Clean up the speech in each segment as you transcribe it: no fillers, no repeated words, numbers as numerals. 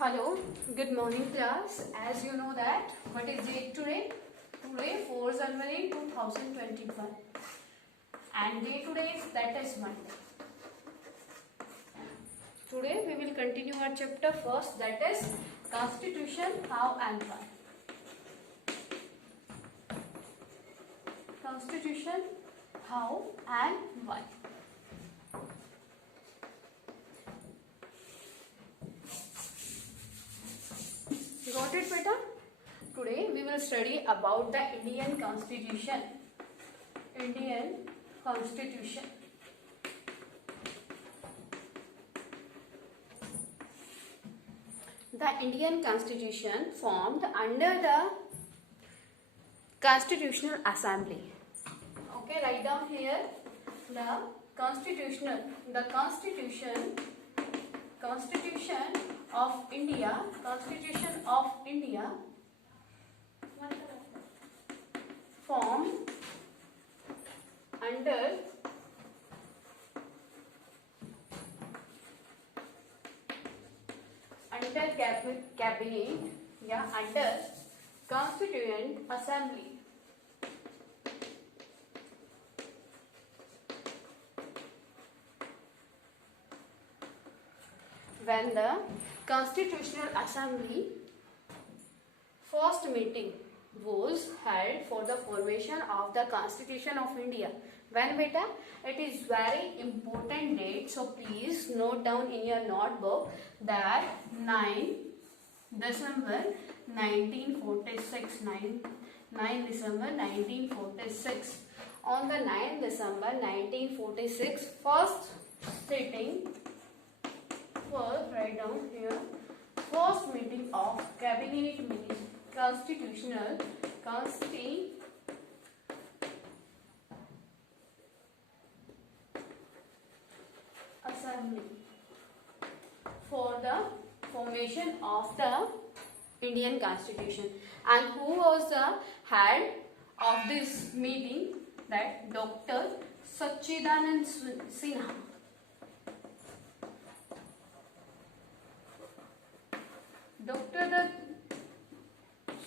Hello, good morning class. As you know that, what is date today? Today 4 January 2021 and day today that is Monday. Today we will continue our chapter first, that is Constitution, how and why. Constitution, how and why. Got it, beta? Today we will study about the Indian Constitution. Indian Constitution. The Indian Constitution formed under the Constitutional Assembly. Okay, write down here the Constitution of India, Constitution of India formed under cabinet, under Constituent Assembly. When the Constitutional Assembly first meeting was held for the formation of the Constitution of India. When, beta? It is very important date, so please note down in your notebook that 9 December 1946. 9 December 1946. On the 9 December 1946, first sitting. First, write down here, first meeting of Cabinet Constitutional Assembly for the formation of the Indian Constitution. And who was the head of this meeting? That Dr. Sachidanand Sinha. Dr.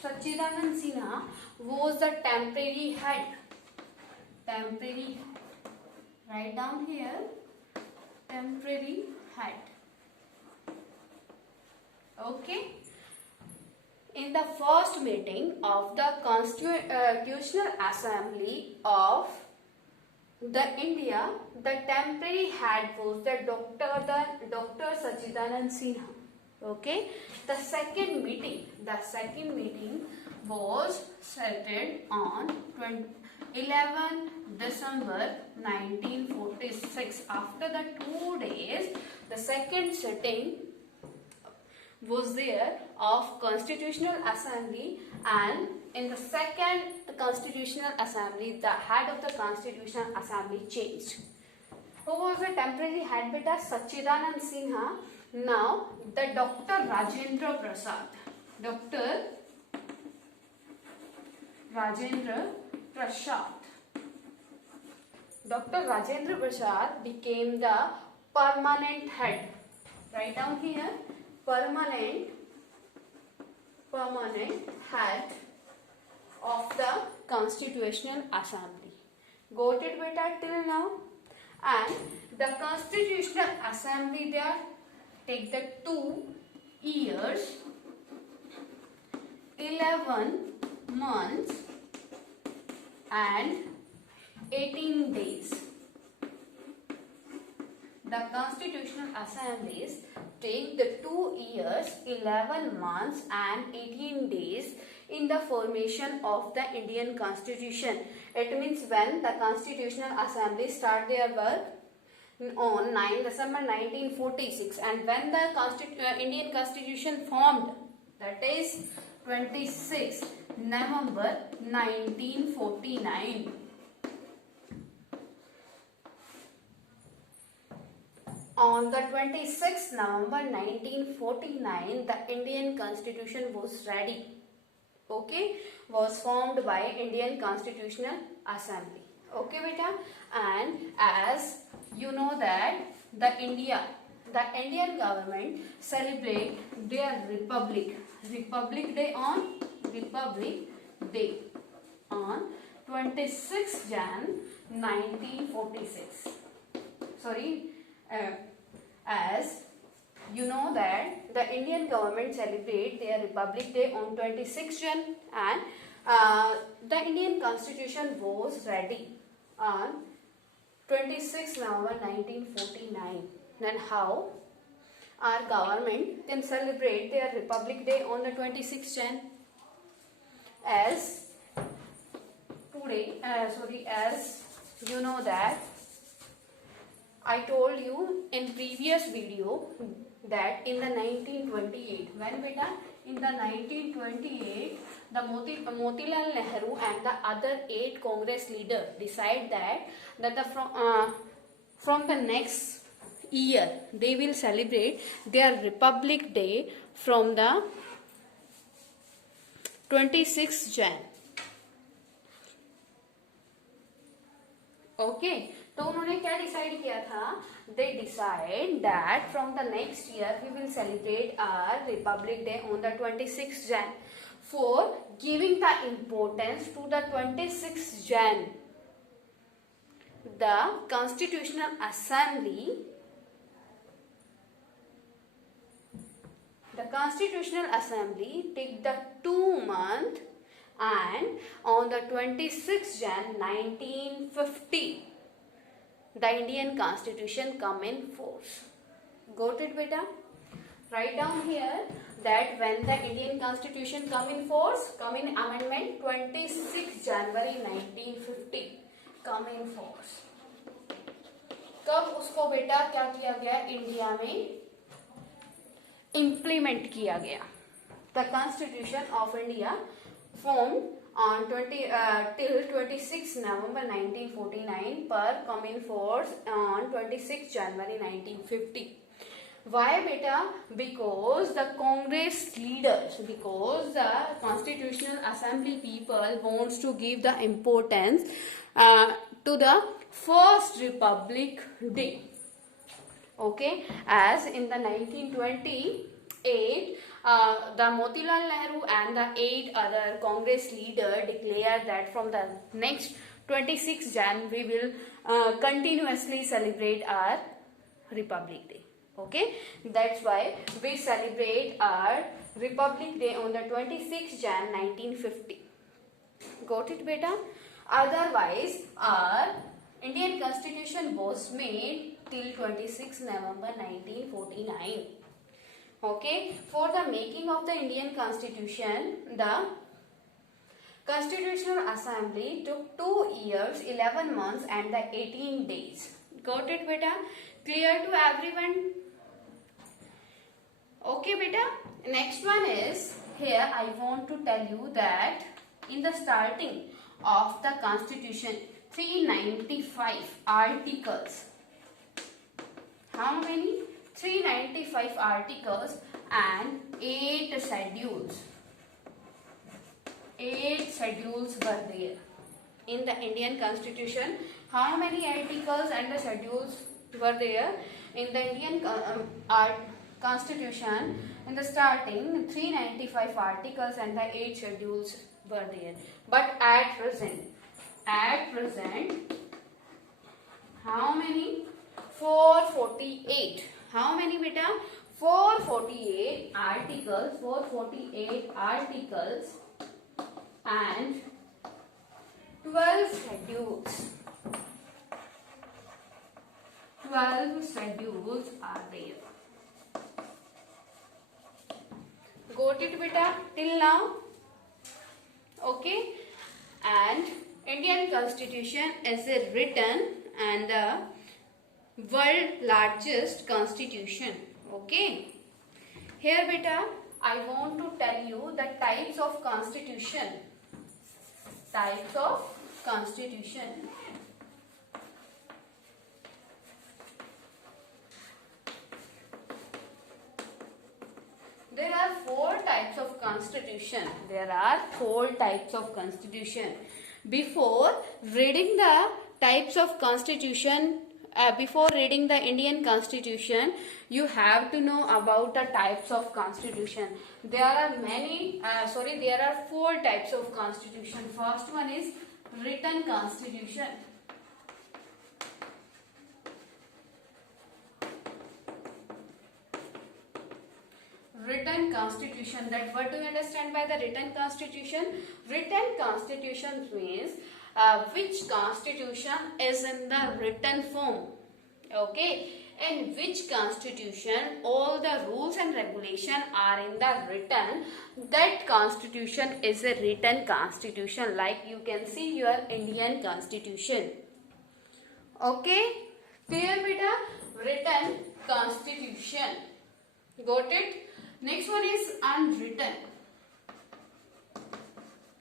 Sachidanand Sinha was the temporary head. Write down here, temporary head. Okay. In the first meeting of the Constitutional Assembly of the India, the temporary head was the Dr. Sachidanand Sinha. Okay, the second meeting was settled on 11 December 1946. After the 2 days, the second sitting was there of Constitutional Assembly, and in the second Constitutional Assembly, the head of the Constitutional Assembly changed. Who was the temporary head, beta? Sachidanand Sinha. Now, the Dr. Rajendra Prasad. Dr. Rajendra Prasad became the permanent head. Write down here, permanent head of the Constitutional Assembly. Got it, beta, till now? And the Constitutional Assembly there take the 2 years, 11 months and 18 days. The Constitutional Assemblies take the 2 years, 11 months and 18 days in the formation of the Indian Constitution. It means when the Constitutional Assembly start their work on 9 December 1946, and when the Indian Constitution formed, that is 26 November 1949. On the 26th November 1949, the Indian Constitution was ready. Okay, was formed by Indian Constitutional Assembly. Okay, beta, and as you know that the the Indian government celebrate their Republic Day on 26 Jan 1946. Sorry, as you know that the Indian government celebrate their Republic Day on 26 Jan, and the Indian Constitution was ready on 26 November 1949. Then how our government can celebrate their Republic Day on the 26th Jan? As today, as you know that I told you in previous video that in the 1928, when beta, in the 1928, the Motilal Nehru and the other 8 Congress leaders decide that from the next year they will celebrate their Republic Day from the 26th Jan. Okay तो उन्होंने क्या decide किया था? They decide that from the next year we will celebrate our republic day on the 26th Jan. For giving the importance to the 26th Jan, the Constitutional Assembly take the 2 month, and on the 26th Jan 1950 the Indian Constitution come in force. Got it beta? Write down here that when the Indian Constitution come in force, come in amendment 26 January 1950 come in force. कब उसको बेटा क्या किया गया? India में implement किया गया. The Constitution of India formed on till 26 November 1949 per come in force on 26 January 1950. Why beta? Because the Congress leaders, because the Constitutional Assembly people wants to give the importance to the first Republic Day. Okay, as in the 1928 the Motilal Nehru and the 8 other Congress leaders declared that from the next 26 Jan we will continuously celebrate our Republic Day. Okay, that's why we celebrate our Republic Day on the 26th Jan 1950. Got it beta? Otherwise our Indian Constitution was made till 26 November 1949. Okay, for the making of the Indian Constitution, the Constitutional Assembly took 2 years, 11 months and the 18 days. Got it beta? Clear to everyone? Okay beta, next one is, here I want to tell you that in the starting of the Constitution 395 articles. How many? 395 articles and 8 schedules. 8 schedules were there in the Indian Constitution. How many articles and the schedules were there in the Indian Constitution? In the starting, 395 articles and the 8 schedules were there. But at present, how many? 448. How many beta? 448 articles and 12 schedules. 12 schedules are there. Got it beta till now? Okay, and Indian Constitution is a written and the world largest constitution. Okay, here beta I want to tell you the types of constitution. There are 4 types of constitution. Before reading the types of constitution before reading the Indian Constitution, you have to know about the types of constitution. There are there are four types of constitution. First one is written constitution. Written constitution. That what do you understand by the written constitution? Written constitution means which constitution is in the written form. Okay, in which constitution all the rules and regulation are in the written, that constitution is a written constitution. Like you can see your Indian Constitution. Okay, clear beta? Written constitution. Got it? Next one is unwritten.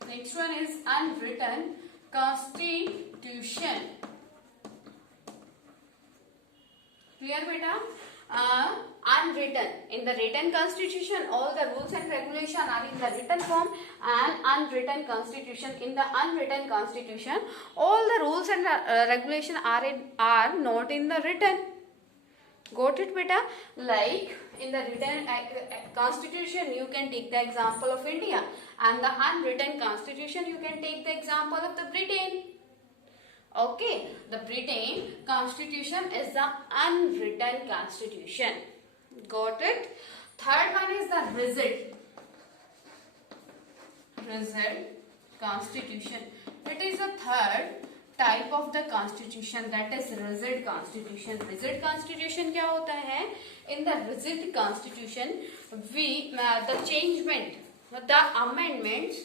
Next one is unwritten constitution. Clear beta? Unwritten. In the written constitution, all the rules and regulation are in the written form, and unwritten constitution. In the unwritten constitution, all the rules and regulation are not in the written. Got it beta? Like in the written constitution, you can take the example of India, and the unwritten constitution, you can take the example of the Britain. Okay, the Britain constitution is the unwritten constitution. Got it? Third one is the rigid constitution. It is the third type of the constitution, that is rigid constitution. Rigid constitution क्या होता है? In the rigid constitution, the amendments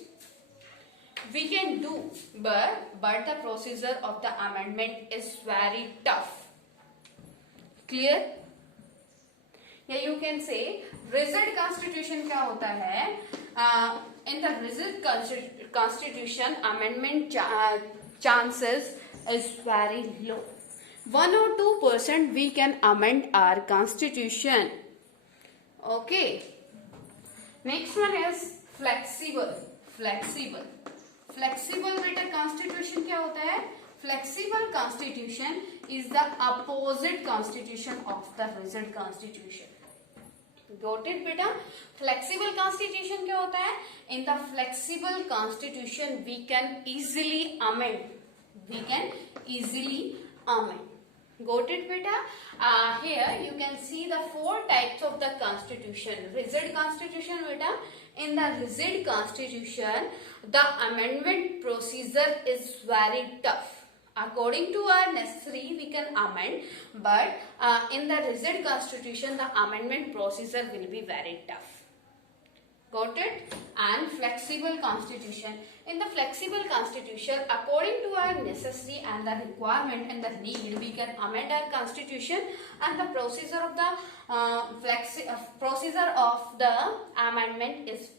we can do, but the procedure of the amendment is very tough. Clear? Yeah, you can say rigid constitution क्या होता है? In the rigid constitution, amendment chances is very low. 1 or 2% we can amend our constitution. Okay. Next one is flexible. Flexible written constitution क्या होता है? Flexible constitution is the opposite constitution of the rigid constitution. Got it beta? Flexible constitution क्या होता है? In the flexible constitution we can easily amend. Got it beta? Here you can see the four types of the constitution. Rigid constitution beta. In the rigid constitution, the amendment procedure is very tough. According to our necessary, we can amend, but in the rigid constitution, the amendment procedure will be very tough. Got it? And flexible constitution. In the flexible constitution, according to our necessity and the requirement and the need, we can amend our constitution, and the procedure of the amendment is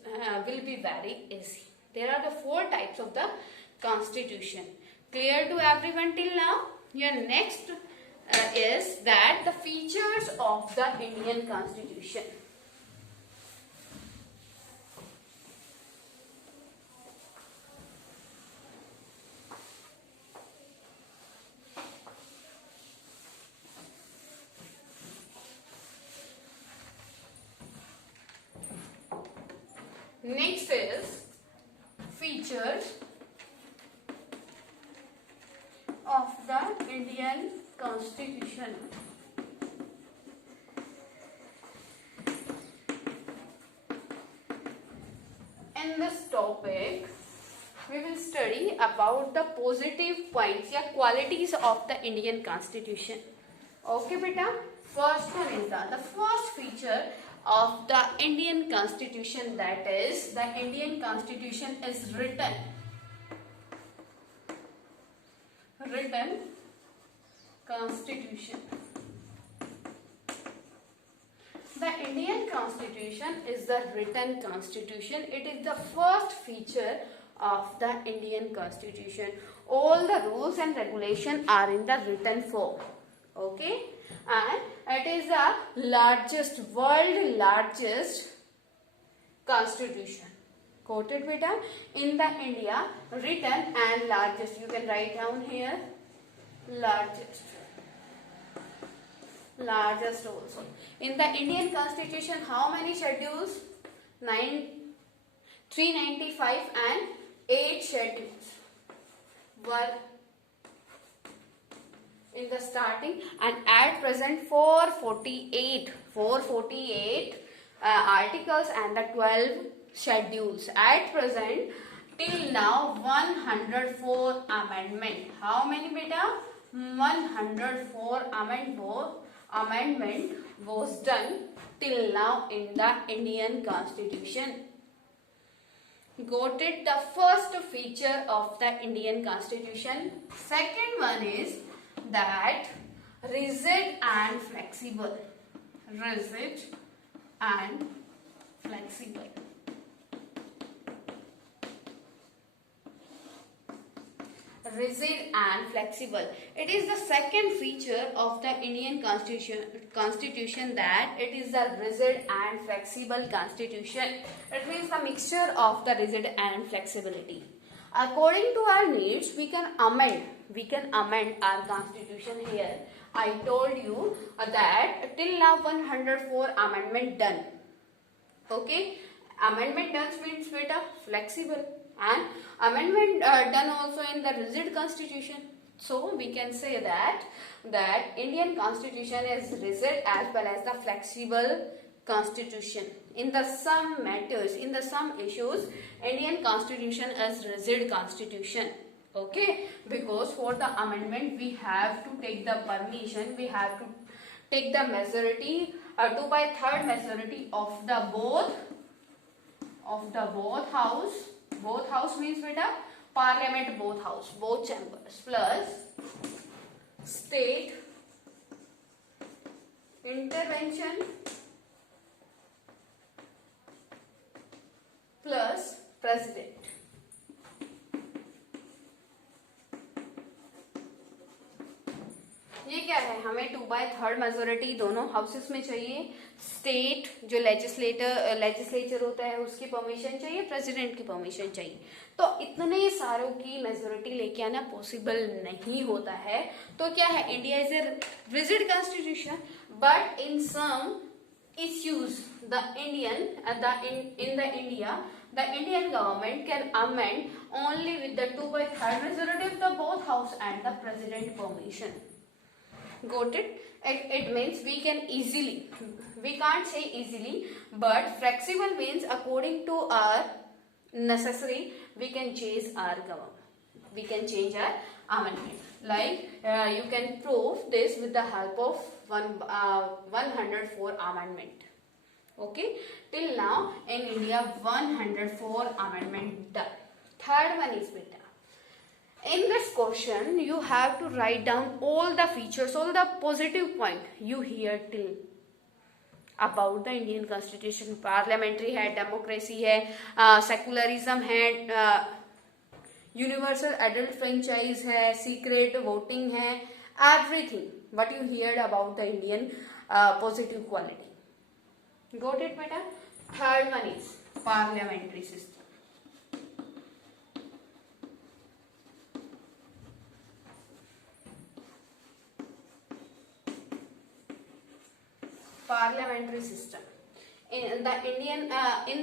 will be very easy. There are the four types of the constitution. Clear to everyone till now? Your next is that the features of the Indian Constitution. Next is features of the Indian Constitution. In this topic, we will study about the positive points या qualities of the Indian Constitution. Okay, beta. First one is the first feature of the Indian Constitution, that is the Indian Constitution is written Constitution. The Indian Constitution is the written constitution. It is the first feature of the Indian Constitution. All the rules and regulations are in the written form. Okay, and it is the world largest constitution. Quoted beta? In the India, written and largest. You can write down here largest. largest also. In the Indian Constitution, how many schedules? 395 and 8 schedules were in the starting, and at present 448 articles and the 12 schedules. At present till now 104 amendment. How many beta? 104 amendment was done till now in the Indian Constitution. Got it? The first feature of the Indian Constitution. Second one is that rigid and flexible. Rigid and flexible. Rigid and flexible. It is the second feature of the Indian Constitution that it is a rigid and flexible constitution. It means the mixture of the rigid and flexibility. According to our needs, we can amend our constitution here. I told you that till now 104 amendment done. Okay, amendment done means beta flexible, and amendment done also in the rigid constitution. So we can say that Indian Constitution is rigid as well as the flexible constitution. In the some matters, in the some issues, Indian Constitution is rigid constitution. Okay, because for the amendment we have to take the permission, we have to take the majority, 2/3 majority of the both house. Both house means beta parliament, both house, both chambers, plus state intervention plus president. ये क्या है? हमें 2/3 majority दोनों houses में चाहिए. State जो legislature होता है उसकी परमिशन चाहिए, प्रेसिडेंट की परमिशन चाहिए. तो इतने सारों की मेजोरिटी लेके आना पॉसिबल नहीं होता है. तो क्या है? India is a rigid constitution, but in some issues the Indian government can amend only with the 2/3 majority of the both house and the president permission. Got it? It means we can easily, we can't say easily, but flexible means according to our necessary we can change our government, we can change our amendment. Like you can prove this with the help of 104 amendment. Okay, till now in India 104 amendment done. Third one is beta. In this question you have to write down all the features, all the positive point you hear till about the Indian Constitution. Parliamentary है, democracy है, secularism है, universal adult franchise है, secret voting है, everything what you heard about the Indian positive quality. Got it बेटा? Third one is parliamentary system. Parliamentary system. In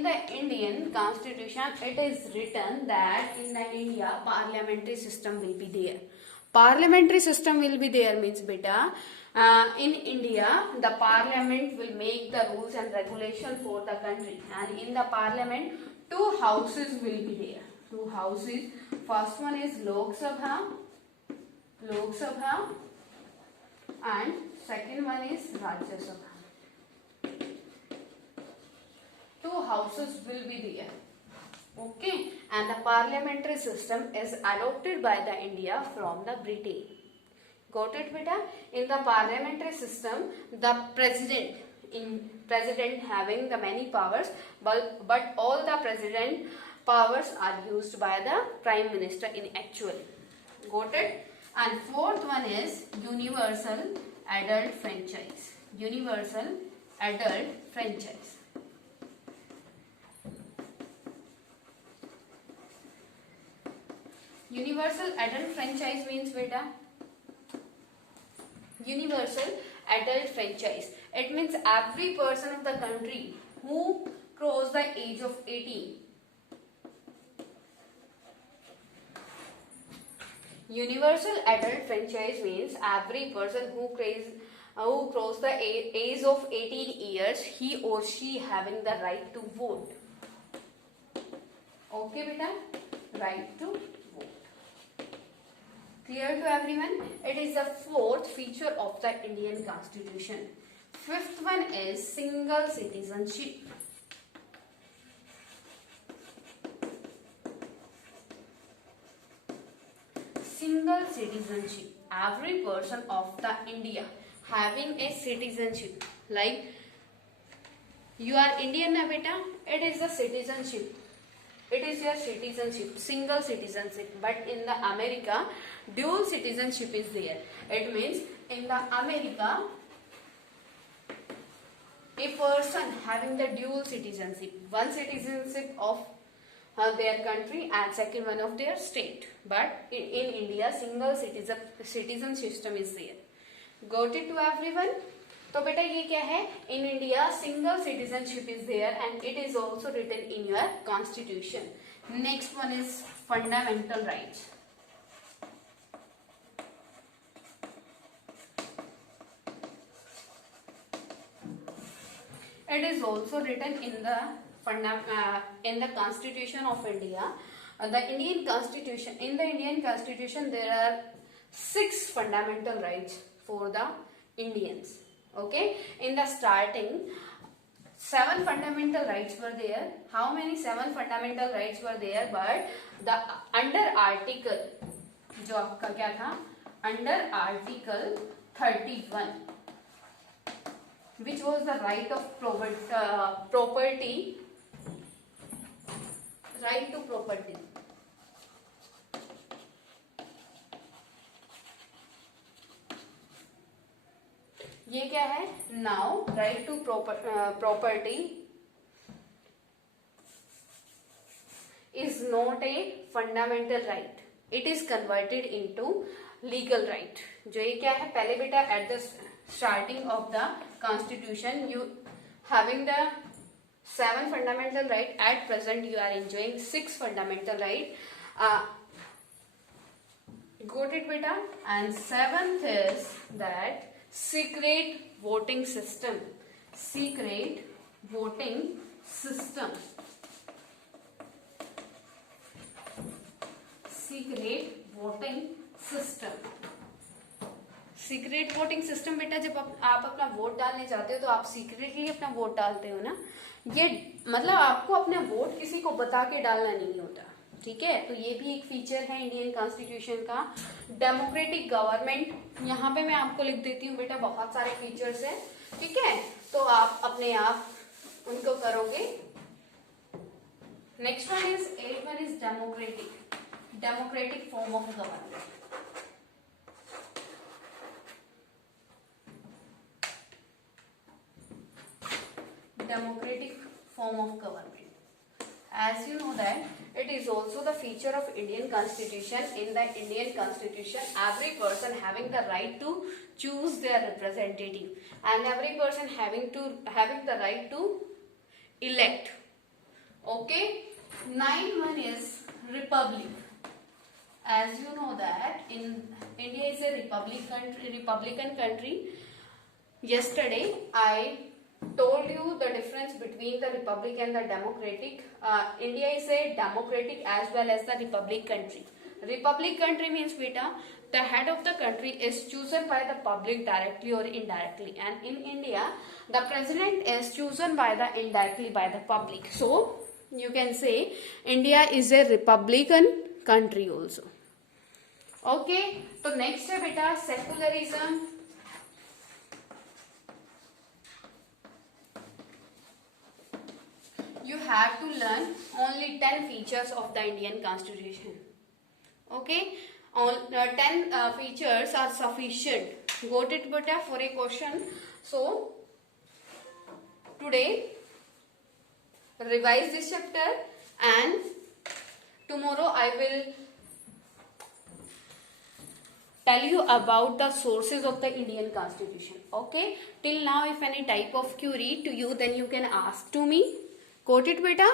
the Indian Constitution, it is written that in the India parliamentary system will be there. Parliamentary system will be there means beta, in India the parliament will make the rules and regulation for the country, and in the parliament 2 houses will be there. 2 houses. First one is Lok Sabha, and second one is Rajya Sabha. 2 houses will be there. Okay, and the parliamentary system is adopted by the India from the Britain. Got it beta? In the parliamentary system the president having the many powers, but all the president powers are used by the prime minister in actual. Got it? And fourth one is universal adult franchise. Universal adult franchise. Universal adult franchise means beta, universal adult franchise. It means every person of the country who cross the age of 18. Universal adult franchise means every person who cross the age of 18 years, he or she having the right to vote. Okay beta, right to vote. Clear to everyone? It is the fourth feature of the Indian Constitution. Fifth one is single citizenship. Single citizenship. Every person of the India having a citizenship. Like you are Indian na beta, it is the citizenship. It is your citizenship, single citizenship. But in the America, dual citizenship is there. It means in the America, a person having the dual citizenship, one citizenship of their country and second one of their state. But in India, single citizen system is there. Got it to everyone? तो बेटा ये क्या है? In India, single citizenship is there and it is also written in your constitution. Next one is fundamental rights. It is also written in the Constitution of India. The Indian Constitution there are 6 fundamental rights for the Indians. Okay, in the starting 7 fundamental rights were there. How many 7 fundamental rights were there? But the under article जो आपका क्या था, under article 31, which was the right of property, right to property. ये क्या है? Now right to property is not a fundamental right. It is converted into legal right. जो ये क्या है? पहले बेटा at the starting of the constitution you having the 7 fundamental right. At present you are enjoying 6 fundamental right. Got it beta? And 7th is that secret voting system. Secret voting system. Secret voting system. Secret voting system बेटा, जब आप अपना vote डालने जाते हो तो आप secretly अपना वोट डालते हो ना. ये मतलब आपको अपना वोट किसी को बता के डालना नहीं होता. ठीक है, तो ये भी एक फीचर है इंडियन कॉन्स्टिट्यूशन का. डेमोक्रेटिक गवर्नमेंट, यहाँ पे मैं आपको लिख देती हूँ बेटा, बहुत सारे फीचर्स है. ठीक है, तो आप अपने आप उनको करोगे. Next one is 8 one is democratic form of government. Democratic form of government. As you know that it is also the feature of Indian Constitution. In the Indian Constitution, every person having the right to choose their representative and every person having the right to elect. Okay. 9 one is republic. As you know that India is a republican country. Yesterday I told you the difference between the republic and the democratic. India is a democratic as well as the republic country. Republic country means beta, the head of the country is chosen by the public directly or indirectly, and in India the president is chosen by the indirectly by the public. So you can say India is a republican country also. Okay, so next है beta secularism. You have to learn only 10 features of the Indian Constitution. Okay, all 10 features are sufficient. Got it beta for a question. So today revise this chapter and tomorrow I will tell you about the sources of the Indian Constitution. Okay, till now if any type of query to you, then you can ask to me. Got it beta?